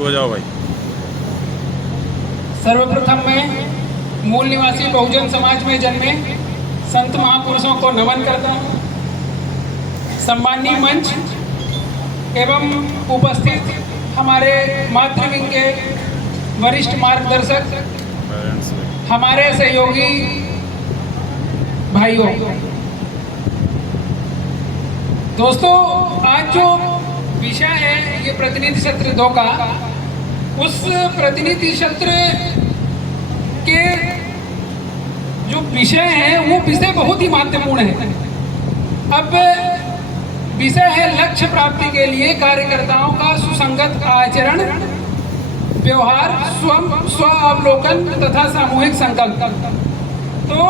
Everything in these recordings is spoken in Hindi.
शुरू हो जाओ भाई। सर्वप्रथम मैं मूल निवासी बहुजन समाज में जन्मे संत महापुरुषों को नमन करता हूँ। सम्माननीय मंच एवं उपस्थित हमारे मातृविंग के वरिष्ठ मार्गदर्शक, हमारे सहयोगी भाइयों, दोस्तों, आज जो विषय है ये प्रतिनिधि सत्र 2 का, उस प्रतिनिधि सत्र के जो विषय है वो विषय बहुत ही महत्वपूर्ण है। अब विषय है लक्ष्य प्राप्ति के लिए कार्यकर्ताओं का सुसंगत आचरण, व्यवहार, स्व अवलोकन तथा सामूहिक संकल्प। तो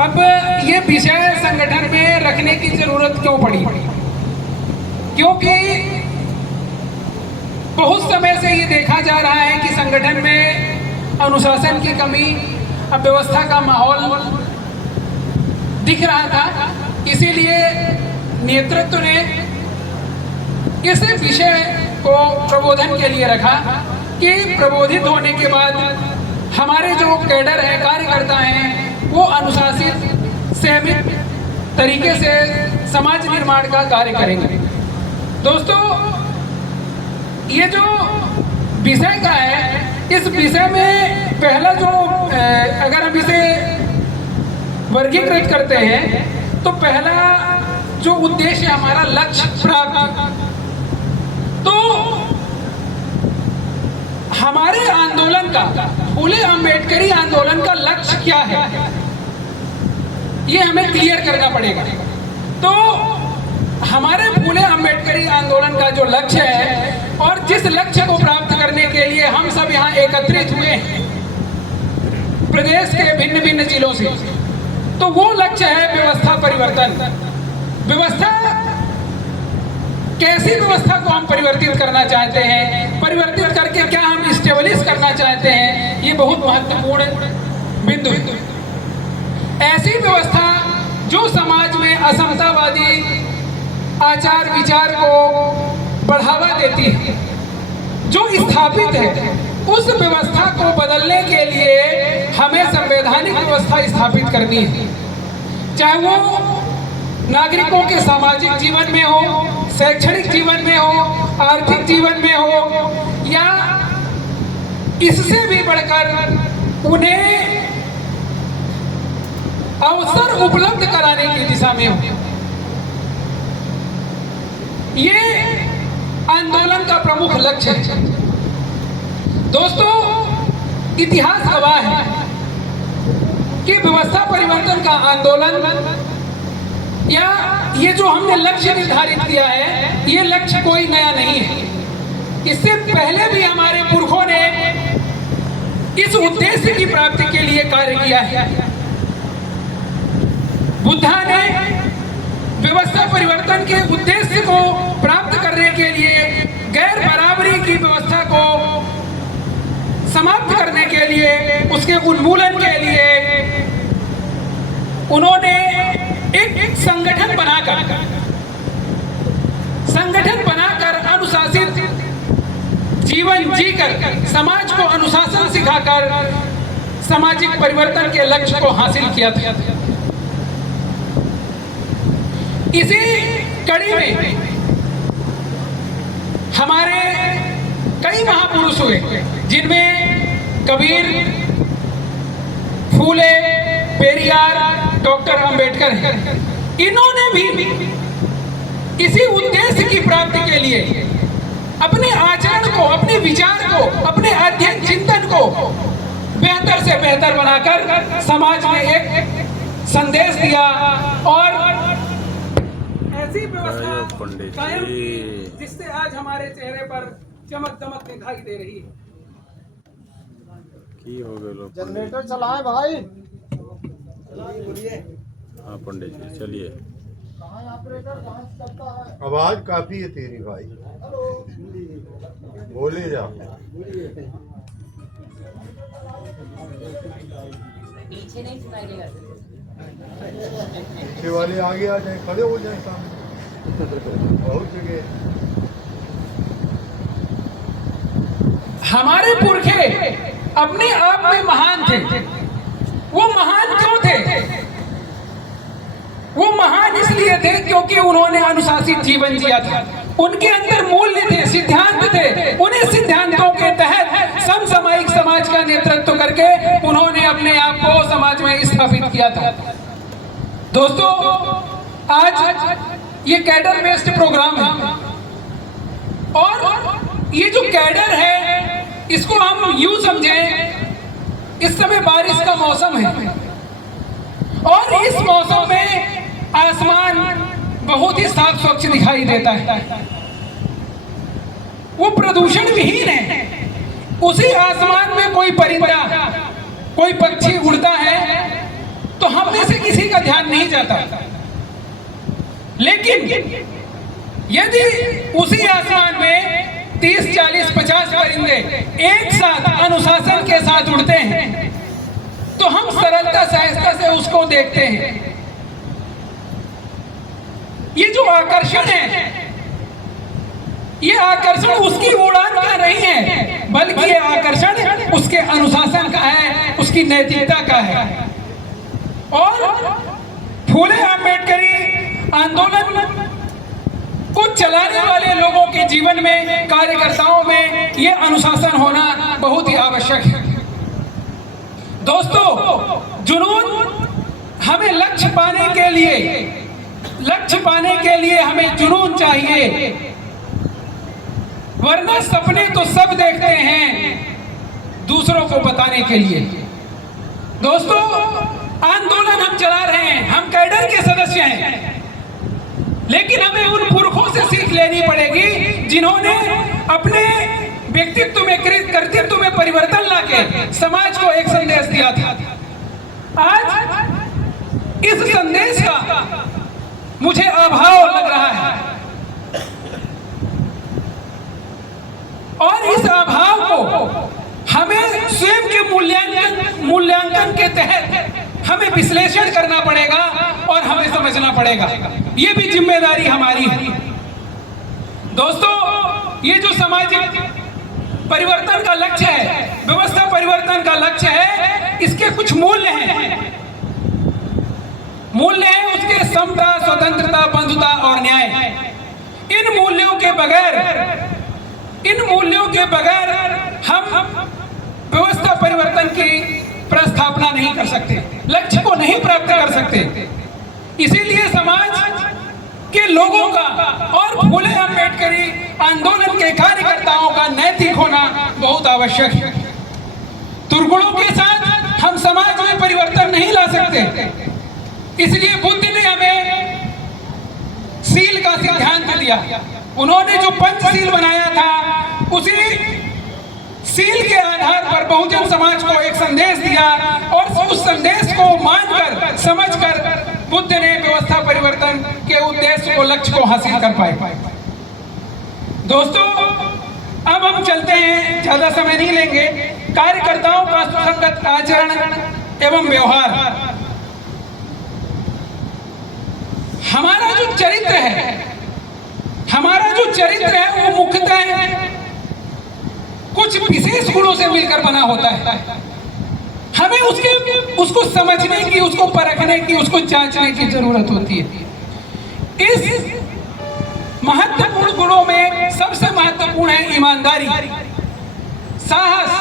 अब ये विषय संगठन में रखने की जरूरत क्यों पड़ी? क्योंकि बहुत समय से ये देखा जा रहा है कि संगठन में अनुशासन की कमी, अव्यवस्था का माहौल दिख रहा था। इसीलिए नेतृत्व ने इस विषय को प्रबोधन के लिए रखा कि प्रबोधित होने के बाद हमारे जो कैडर है, कार्यकर्ता हैं, वो अनुशासित, संयमित तरीके से समाज निर्माण का कार्य करेंगे। दोस्तों, ये जो विषय का है, इस विषय में पहला जो अगर हम इसे वर्गीकृत करते हैं तो पहला जो उद्देश्य हमारा लक्ष्य प्राप्ति। तो हमारे आंदोलन का, फूले अम्बेडकरी आंदोलन का लक्ष्य क्या है, ये हमें क्लियर करना पड़ेगा। तो हमारे फूले अम्बेडकरी आंदोलन का जो लक्ष्य है और जिस लक्ष्य को प्राप्त करने के लिए हम सब यहाँ एकत्रित हुए हैं प्रदेश के भिन्न भिन्न जिलों से, तो वो लक्ष्य है व्यवस्था परिवर्तन। व्यवस्था, कैसी व्यवस्था को हम परिवर्तित करना चाहते हैं, परिवर्तित करके क्या हम स्टेबलिश करना चाहते हैं, ये बहुत महत्वपूर्ण बिंदु है। ऐसी व्यवस्था जो समाज में असमतावादी आचार विचार को बढ़ावा देती है, जो स्थापित है, उस व्यवस्था को बदलने के लिए हमें संवैधानिक व्यवस्था स्थापित करनी है। चाहे वो नागरिकों के सामाजिक जीवन में हो, शैक्षणिक जीवन में हो, आर्थिक जीवन में हो, या इससे भी बढ़कर उन्हें अवसर उपलब्ध कराने की दिशा में हो। ये आंदोलन का प्रमुख लक्ष्य है। दोस्तों, इतिहास गवाह है कि व्यवस्था परिवर्तन का आंदोलन या ये जो हमने लक्ष्य निर्धारित किया है, ये लक्ष्य कोई नया नहीं है। इससे पहले भी हमारे पुरखों ने इस उद्देश्य की प्राप्ति के लिए कार्य किया है। बुद्धा ने व्यवस्था परिवर्तन के उद्देश्य को प्राप्त करने के लिए, गैर बराबरी की व्यवस्था को समाप्त करने के लिए, उसके उन्मूलन के लिए उन्होंने एक संगठन बनाकर अनुशासित जीवन जीकर समाज को अनुशासन सिखाकर सामाजिक परिवर्तन के लक्ष्य को हासिल किया था। इसी कड़ी में हमारे कई महापुरुष हुए, जिनमें कबीर, फूले, पेरियार, डॉक्टर अंबेडकर हैं। इन्होंने भी इसी उद्देश्य की प्राप्ति के लिए अपने आचरण को, अपने विचार को, अपने अध्ययन चिंतन को बेहतर से बेहतर बनाकर समाज में एक संदेश दिया और ऐसी व्यवस्था कायम की जिससे आज हमारे चेहरे पर चमक दमक दिखाई दे रही है। हो गए लोग, जनरेटर चलाएं भाई। हाँ पंडित जी चलिए। आवाज काफी है तेरी भाई, बोले जा। पीछे नहीं सुनाई देगा। पीछे वाले आगे आ जाए, खड़े हो जाए सामने। बहुत जगह हमारे पुरखे अपने आप में महान थे। वो महान क्यों थे? वो महान इसलिए थे क्योंकि उन्होंने अनुशासित जीवन जिया था। उनके अंदर मूल्य थे, सिद्धांत थे। उन्हीं सिद्धांतों के तहत समसामयिक समाज का नेतृत्व करके उन्होंने अपने आप को समाज में स्थापित किया था। दोस्तों, आज ये कैडर बेस्ड प्रोग्राम है और ये जो कैडर है इसको हम यूं समझें, इस समय बारिश का मौसम है और इस मौसम में आसमान बहुत ही साफ स्वच्छ दिखाई देता है। वो प्रदूषण विहीन है। उसी आसमान में कोई परिंदा, कोई पक्षी उड़ता है तो हम में से किसी का ध्यान नहीं जाता। लेकिन यदि उसी आसमान में 30, 40, 50 परिंदे एक साथ अनुशासन के साथ उड़ते हैं तो हम सरलता सहजता से उसको देखते हैं। ये जो आकर्षण है, ये आकर्षण उसकी उड़ान का नहीं है, बल्कि ये आकर्षण उसके अनुशासन का है, उसकी नैतिकता का है। और फूले अम्बेडकरी आंदोलन को चलाने वाले लोगों के जीवन में, कार्यकर्ताओं में ये अनुशासन होना बहुत ही आवश्यक है। दोस्तों, जुनून हमें लक्ष्य पाने के लिए हमें जुनून चाहिए, वरना सपने तो सब देखते हैं दूसरों को बताने के लिए। दोस्तों, आंदोलन हम चला रहे हैं, हम कैडर के सदस्य हैं, लेकिन हमें उन पुरखों से सीख लेनी पड़ेगी जिन्होंने अपने व्यक्तित्व में, कर्तृत्व में परिवर्तन लाके समाज को एक संदेश दिया था। आज इस संदेश का मुझे अभाव लग रहा है और इस अभाव को हमें स्वयं के मूल्यांकन के तहत हमें विश्लेषण करना पड़ेगा और हमें समझना पड़ेगा। ये भी जिम्मेदारी हमारी है। दोस्तों, ये जो सामाजिक परिवर्तन का लक्ष्य है, व्यवस्था परिवर्तन का लक्ष्य है, इसके कुछ मूल्य हैं। मूल्य है उसके समता, स्वतंत्रता, बंधुता और न्याय। इन मूल्यों के बगैर हम व्यवस्था परिवर्तन की प्रस्थापना नहीं कर सकते, लक्ष्य को नहीं प्राप्त कर सकते। इसीलिए समाज के लोगों का और फूले अम्बेडकरी आंदोलन के कार्यकर्ताओं का नैतिक होना बहुत आवश्यक है। दुर्गुणों के साथ हम समाज में परिवर्तन नहीं ला सकते। इसलिए बुद्ध ने हमें सील का सिद्धांत दिया। उन्होंने जो पंचशील बनाया था, उसी सील के आधार पर बहुजन समाज को एक संदेश दिया और उस संदेश को मानकर, समझकर बुद्ध ने व्यवस्था परिवर्तन के उद्देश्य को, लक्ष्य को हासिल कर पाए। दोस्तों, अब हम चलते हैं, ज्यादा समय नहीं लेंगे। कार्यकर्ताओं का सुसंगत आचरण एवं व्यवहार। हमारा जो चरित्र है वो मुख्यतः कुछ विशेष गुणों से मिलकर बना होता है। हमें उसको समझने की, उसको परखने की, उसको जांचने की जरूरत होती है। इस महत्वपूर्ण गुणों में सबसे महत्वपूर्ण है ईमानदारी, साहस,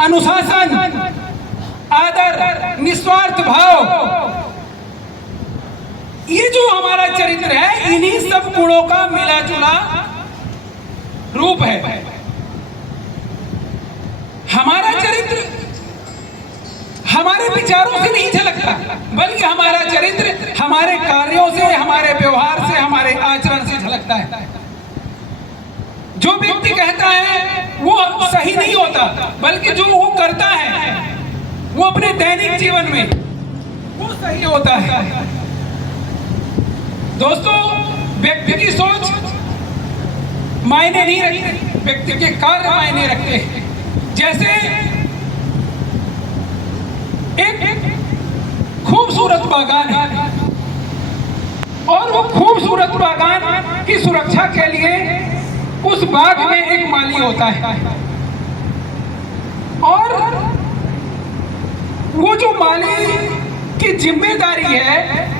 अनुशासन, आदर, निस्वार्थ भाव। ये जो हमारा चरित्र है, इन्हीं सब गुणों का मिला जुला रूप है। हमारा चरित्र हमारे विचारों से नहीं झलकता, बल्कि हमारा चरित्र हमारे कार्यों से, हमारे व्यवहार से, हमारे आचरण से झलकता है। जो व्यक्ति कहता है वो सही नहीं होता, बल्कि जो वो करता है वो अपने दैनिक जीवन में वो सही होता है। दोस्तों, व्यक्ति की सोच मायने नहीं रखती, व्यक्ति के कार्य मायने रखते हैं। जैसे एक खूबसूरत बागान है और वो खूबसूरत बागान की सुरक्षा के लिए उस बाग में एक माली होता है। वो जो माली की जिम्मेदारी है,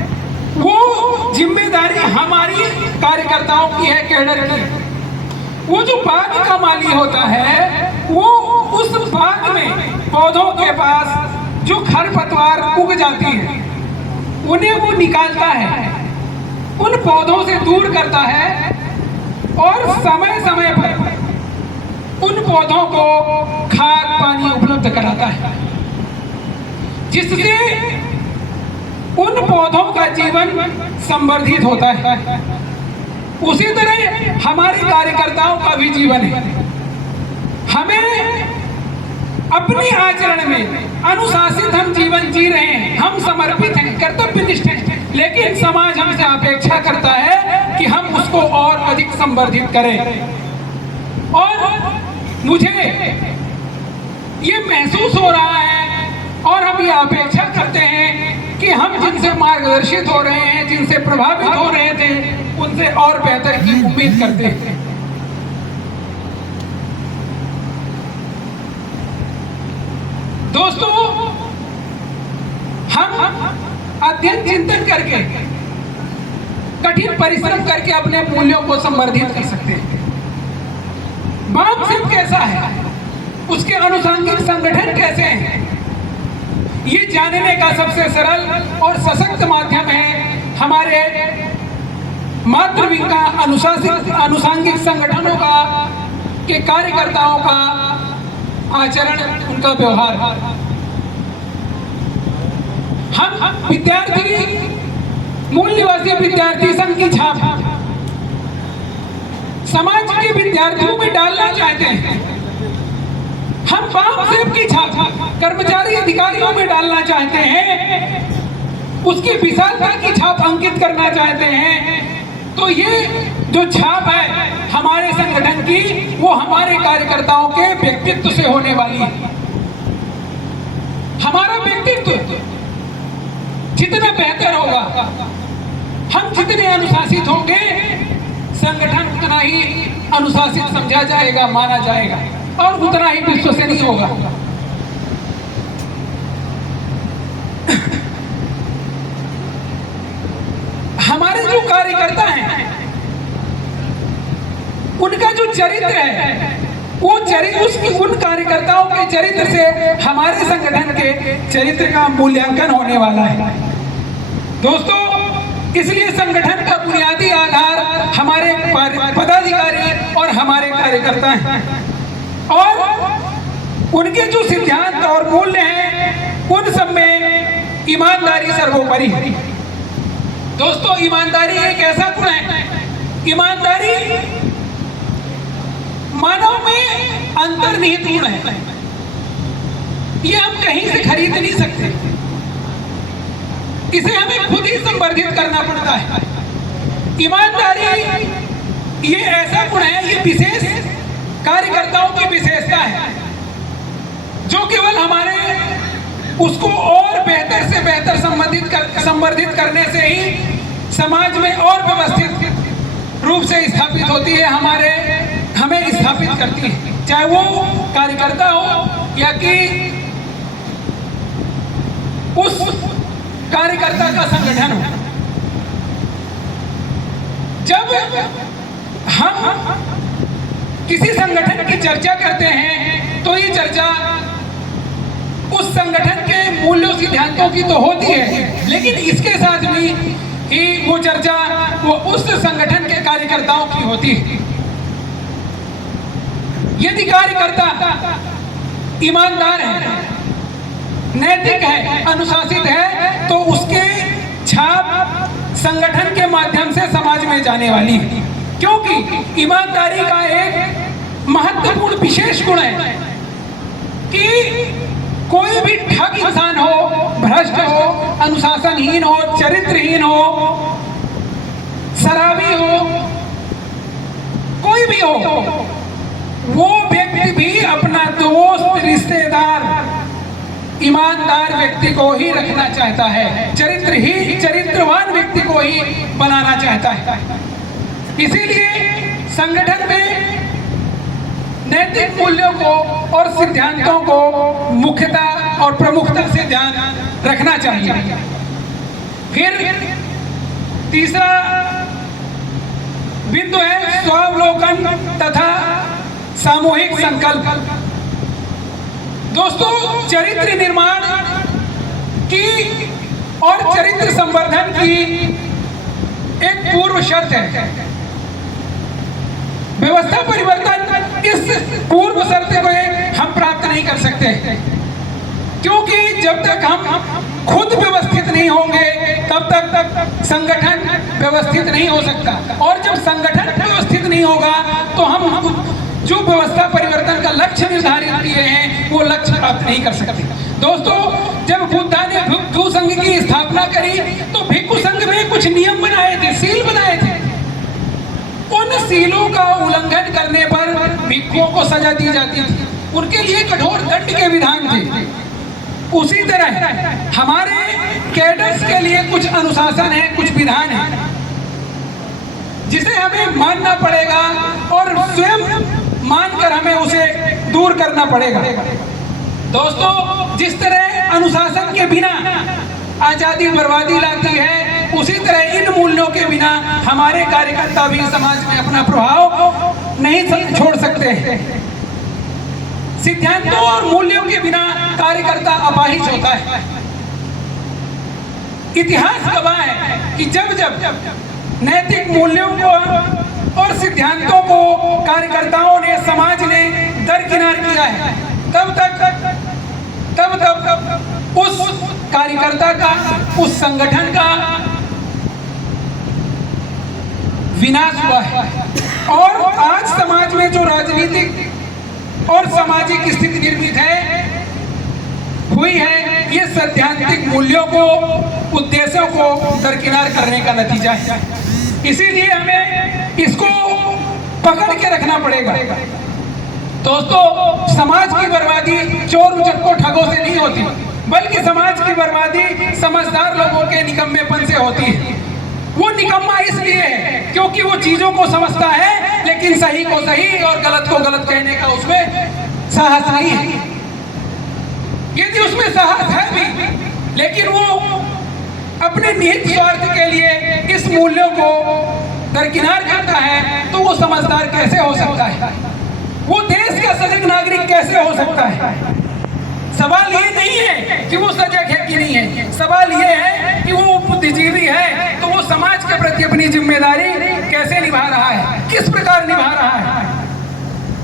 वो जिम्मेदारी हमारी कार्यकर्ताओं की है, कैडर की। वो जो बाग का माली होता है, वो उस बाग में पौधों के पास जो खरपतवार उग जाती है, उन्हें वो निकालता है, उन पौधों से दूर करता है और समय समय पर उन पौधों को खाद पानी उपलब्ध कराता है, जिससे उन पौधों का जीवन संवर्धित होता है। उसी तरह हमारे कार्यकर्ताओं का भी जीवन है। हमें अपने आचरण में अनुशासित हम जीवन जी रहे हैं, हम समर्पित हैं, कर्तव्यनिष्ठ हैं, लेकिन समाज हमसे अपेक्षा करता है कि हम उसको और अधिक संवर्धित करें। और मुझे ये महसूस हो रहा है और हम ये अपेक्षा करते हैं कि हम जिनसे मार्गदर्शित हो रहे हैं, जिनसे प्रभावित हो रहे थे, उनसे और बेहतर की उम्मीद करते हैं। दोस्तों, हम अध्ययन चिंतन करके, कठिन परिश्रम करके अपने मूल्यों को संवर्धित कर सकते हैं। बाम सिर्फ कैसा है, उसके अनुसांगिक संगठन कैसे हैं, ये जानने का सबसे सरल और सशक्त माध्यम है हमारे मातृविंग का अनुसांगिक संगठनों का के कार्यकर्ताओं का आचरण, उनका व्यवहार। हम विद्यार्थी मूल निवासी विद्यार्थी संघ की छाप समाज के विद्यार्थियों में डालना चाहते हैं। हम बाम सेब की छाप कर्मचारी अधिकारियों में डालना चाहते हैं, उसकी विशालता की छाप अंकित करना चाहते हैं। तो ये जो छाप है हमारे संगठन की, वो हमारे कार्यकर्ताओं के व्यक्तित्व से होने वाली है। हमारा व्यक्तित्व जितना बेहतर होगा, हम जितने अनुशासित होंगे, संगठन उतना ही अनुशासित समझा जाएगा, माना जाएगा और उतना ही विश्वसनीय होगा। हमारे जो कार्यकर्ता हैं, उनका जो चरित्र है, वो चरित्र उन कार्यकर्ताओं के चरित्र से हमारे संगठन के चरित्र का मूल्यांकन होने वाला है। दोस्तों, इसलिए संगठन का बुनियादी आधार हमारे पदाधिकारी और हमारे कार्यकर्ता हैं, और उनके जो सिद्धांत और मूल्य हैं, उन सब में ईमानदारी सर्वोपरि है। दोस्तों, ईमानदारी एक ऐसा गुण है, ईमानदारी मानव में अंतर्निहित गुण है, ये हम कहीं से खरीद नहीं सकते, इसे हमें खुद ही संवर्धित करना पड़ता है। ईमानदारी ये ऐसा गुण है, ये विशेष कार्यकर्ताओं की विशेषता है, जो केवल हमारे उसको और बेहतर से बेहतर संवर्धित करने से ही समाज में और व्यवस्थित रूप से स्थापित होती है, हमें स्थापित करती है, चाहे वो कार्यकर्ता हो या कि उस कार्यकर्ता का संगठन हो। जब हम किसी संगठन की चर्चा करते हैं, तो ये चर्चा उस संगठन के मूल्यों सिद्धांतों की तो होती है, लेकिन इसके साथ भी ही वो चर्चा वो उस संगठन के कार्यकर्ताओं की होती है। यदि कार्यकर्ता ईमानदार है, नैतिक है, अनुशासित है, तो उसके छाप संगठन के माध्यम से समाज में जाने वाली है, क्योंकि ईमानदारी का एक महत्वपूर्ण विशेष गुण है कि कोई भी ठग इंसान हो, भ्रष्ट हो, अनुशासनहीन हो, चरित्रहीन हो, शराबी हो, कोई भी हो, वो व्यक्ति भी अपना दोस्त, रिश्तेदार, ईमानदार व्यक्ति को ही रखना चाहता है, चरित्रवान व्यक्ति को ही बनाना चाहता है। इसीलिए संगठन में नैतिक मूल्यों को और सिद्धांतों को मुख्यता और प्रमुखता से ध्यान रखना चाहिए। फिर तीसरा बिंदु है स्वावलोकन तथा सामूहिक संकल्प। दोस्तों, चरित्र निर्माण की और चरित्र संवर्धन की एक पूर्व शर्त है। व्यवस्था परिवर्तन इस पूर्व शर्त को हम प्राप्त नहीं कर सकते, क्योंकि जब तक हम खुद व्यवस्थित नहीं होंगे तब तक संगठन व्यवस्थित नहीं हो सकता, और जब संगठन व्यवस्थित नहीं होगा तो हम जो व्यवस्था परिवर्तन का लक्ष्य निर्धारित किए हैं वो लक्ष्य प्राप्त नहीं कर सकते। दोस्तों, जब बुद्धा ने भिक्षु संघ की स्थापना करी तो भिक्षु संघ में कुछ नियम बनाए थे, सील बनाए थे। उन सीलों का उल्लंघन करने पर भिक्षुओं को सजा दी जाती थी, उनके लिए कठोर दंड के विधान थे। उसी तरह हमारे कैडर्स के लिए कुछ अनुशासन है, कुछ विधान है जिसे हमें मानना पड़ेगा और स्वयं मानकर हमें उसे दूर करना पड़ेगा। दोस्तों, जिस तरह अनुशासन के बिना आजादी बर्बादी लाती है, उसी तरह इन मूल्यों के बिना हमारे कार्यकर्ता भी समाज में अपना प्रभाव नहीं छोड़ सकते। सिद्धांतों और मूल्यों के बिना कार्यकर्ता अपाहिज होता है। इतिहास गवाह है कि जब जब नैतिक मूल्यों को और सिद्धांतों को कार्यकर्ताओं ने, समाज ने दरकिनार किया है, तब उस कार्यकर्ता का, उस संगठन का विनाश हुआ है। और आज समाज में जो राजनीतिक और सामाजिक स्थिति निर्मित हुई है, ये सैद्धांतिक मूल्यों को, उद्देश्यों को दरकिनार करने का नतीजा है। इसीलिए हमें इसको पकड़ के रखना पड़ेगा। दोस्तों, समाज की बर्बादी चोर उचक्कों ठगों से नहीं होती, बल्कि समाज की बर्बादी समझदार लोगों के निकम्मेपन से होती है। वो निकम्मा इसलिए है क्योंकि वो चीजों को समझता है, लेकिन सही को सही और गलत को गलत कहने का उसमें साहस नहीं है। यदि उसमें साहस है भी, लेकिन वो अपने निहित स्वार्थ के लिए इस मूल्यों को दरकिनार करता है, तो वो समझदार कैसे हो सकता है? वो देश का सजग नागरिक कैसे हो सकता है? सवाल ये नहीं है कि वो सजग है कि नहीं है, सवाल ये है कि वो बुद्धिजीवी है तो वो समाज के प्रति अपनी जिम्मेदारी कैसे निभा रहा है, किस प्रकार निभा रहा है।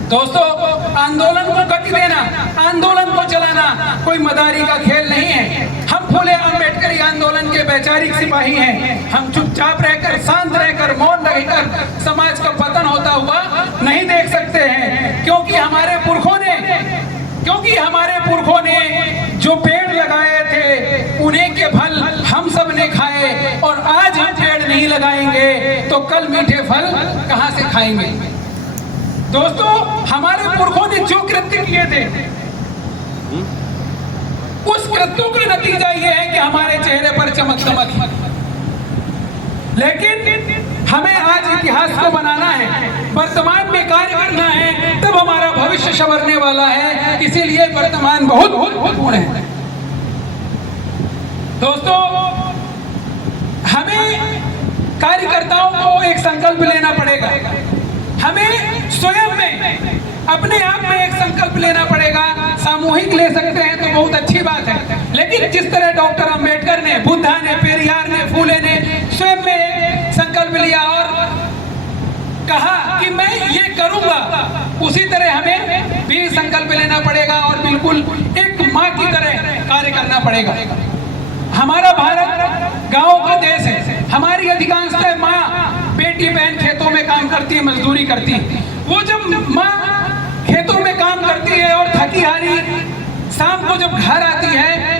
दोस्तों, आंदोलन को गति देना, आंदोलन को चलाना कोई मदारी का खेल नहीं है। हम फूले अम्बेडकरी आंदोलन के वैचारिक सिपाही हैं। हम चुपचाप रहकर, शांत रहकर, मौन रहकर समाज का पतन होता हुआ नहीं देख सकते हैं, क्योंकि हमारे पुरखों ने जो पेड़ लगाए थे उन्हीं के फल हम सब ने खाए, और आज हम पेड़ नहीं लगाएंगे तो कल मीठे फल कहां से खाएंगे। दोस्तों, हमारे पुरखों ने जो कृत्य किए थे, उस कृत्यों का नतीजा ये है कि हमारे चेहरे पर चमक चमक। लेकिन हमें आज इतिहास को बनाना है, वर्तमान में कार्य करना है, तब हमारा भविष्य संवरने वाला है। इसीलिए वर्तमान बहुत महत्वपूर्ण है। दोस्तों, हमें कार्यकर्ताओं को एक संकल्प लेना पड़ेगा। हमें स्वयं में, अपने आप में एक संकल्प लेना पड़ेगा। सामूहिक ले सकते हैं तो बहुत अच्छी बात है, लेकिन जिस तरह डॉक्टर अंबेडकर ने, बुद्धा ने, पेरियार ने, फूले ने स्वयं में संकल्प लिया और कहा कि मैं ये करूंगा, उसी तरह हमें भी संकल्प लेना पड़ेगा और बिल्कुल एक माँ की तरह कार्य करना पड़ेगा। हमारा भारत गाँव का देश है। हमारी अधिकांशतः माँ, बेटी बहन खेतों में काम करती है, मजदूरी करती है। वो जब माँ खेतों में काम करती है और थकी हारी शाम को जब घर आती है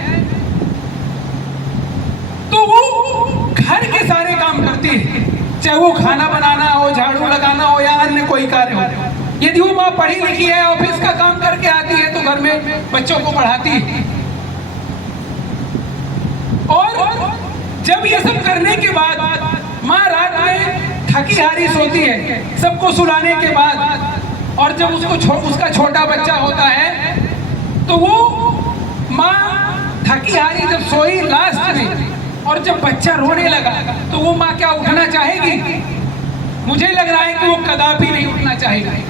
तो वो घर के सारे काम करती है, चाहे वो खाना बनाना हो, झाड़ू लगाना हो या अन्य कोई कार्य हो। यदि वो माँ पढ़ी लिखी है, ऑफिस का काम करके आती है तो घर में बच्चों को पढ़ाती है। और जब ये सब करने के बाद माँ रात में थकी हारी सोती है, सबको सुलाने के बाद और जब उसका छोटा बच्चा होता है तो वो माँ थकी हारी जब सोई लास्ट में और जब बच्चा रोने लगा तो वो माँ क्या उठना चाहेगी? मुझे लग रहा है कि वो कदापि नहीं उठना चाहेगी,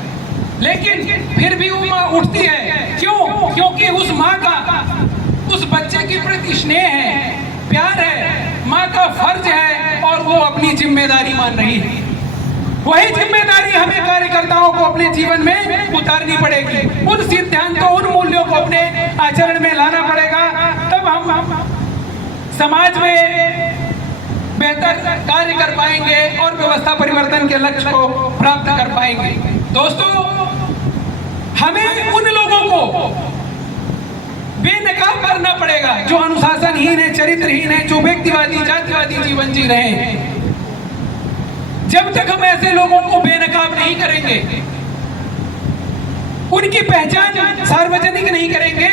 लेकिन फिर भी वो माँ उठती है। क्यों? क्योंकि उस माँ का उस बच्चे के प्रति स्नेह है, प्यार है, माँ का फर्ज है और वो अपनी जिम्मेदारी मान रही है। वही जिम्मेदारी हमें कार्यकर्ताओं को अपने जीवन में उतारनी पड़ेगी। उन सिद्धांतों, उन मूल्यों को अपने आचरण में लाना पड़ेगा, तब हम समाज में बेहतर कार्य कर पाएंगे और व्यवस्था परिवर्तन के लक्ष्य को प्राप्त कर पाएंगे। दोस्तों, हमें उन लोगों को बेनकाब करना पड़ेगा जो अनुशासनहीन है, चरित्रहीन है, जो व्यक्तिवादी, जातिवादी जीवन जी रहे हैं। जब तक हम ऐसे लोगों को बेनकाब नहीं करेंगे, उनकी पहचान सार्वजनिक नहीं करेंगे,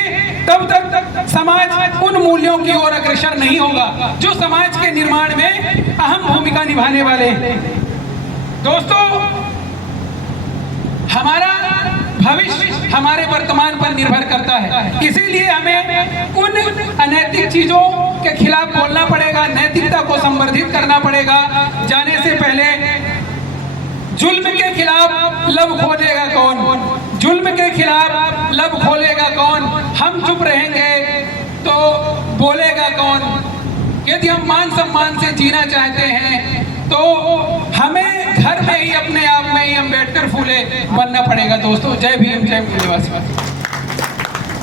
तब तक समाज उन मूल्यों की ओर अग्रसर नहीं होगा जो समाज के निर्माण में अहम भूमिका निभाने वाले हैं। दोस्तों, हमारा भविष्य हमारे वर्तमान पर निर्भर करता है, इसीलिए हमें उन अनैतिक चीजों के खिलाफ बोलना पड़ेगा, नैतिकता को संवर्धित करना पड़ेगा। जाने से पहले जुल्म के खिलाफ लब खोलेगा कौन? जुल्म के खिलाफ लब खोलेगा कौन? हम चुप रहेंगे तो बोलेगा कौन? यदि हम मान सम्मान से जीना चाहते हैं तो हमें घर में ही, अपने आप में ही अम्बेडकर फूले बनना पड़ेगा। दोस्तों, जय भीम, जय मूल्यवासी।